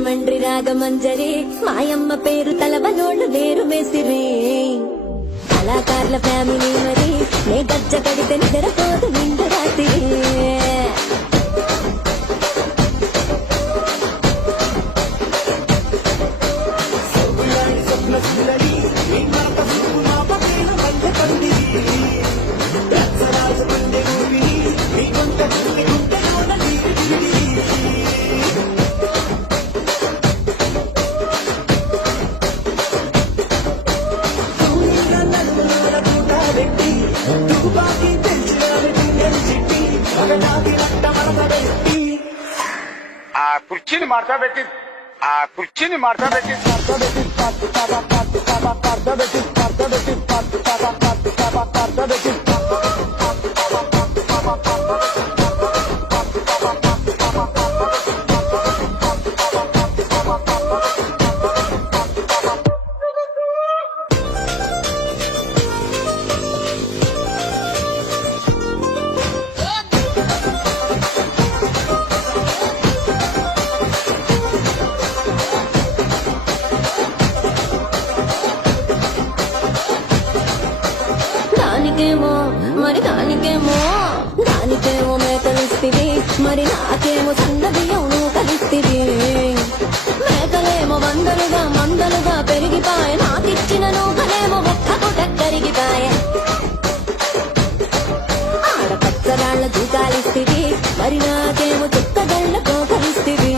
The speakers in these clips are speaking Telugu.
రాజమండ్రి రాగమంజరి మాయమ్మ పేరు తలవనోళ్ళు వేరు మేసిరి కళాకారుల ఫ్యామిలీ మరి నే గజ్జ కడితే నిద్రపోదు నిండు రాత్రి ఆ కుర్చీని మార్చబెట్టి మార్చబెట్టి దానికేమో మేకలిస్తివి మరి నాకేమో సన్న బియ్యం నువ్వు కలిస్తివి మేకలేమో మందలుగా పెరిగిపాయ నాకిచ్చిన నూకలేమో ఒక్కకు టక్కరిగిపాయ ఆడ పచ్చరాళ్ల దూకాలిస్తివి మరి నాకేమో చుక్కగళ్ళతో కలిస్తివి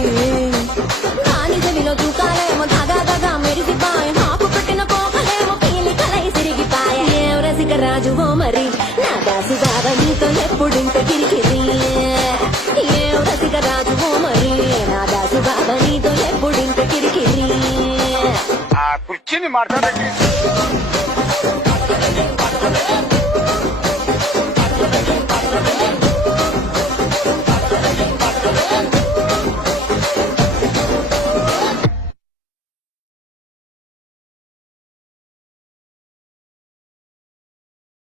దాని చెవిలో దూకాలేమో దగా మెరిగిపాయ నాకు పెట్టిన కోకలేమో పీలి కలై సిరిగిపాయ ఏం రసిక రాజువో మరి నా దాసి బాబా నీతో ఎప్పుడింత కిరికిరి ఏం రసిక రాజువో మరి నా దాసి బాబా నీతో ఎప్పుడింత కిరికిరి ఆ కుర్చీని మార్చబెట్టి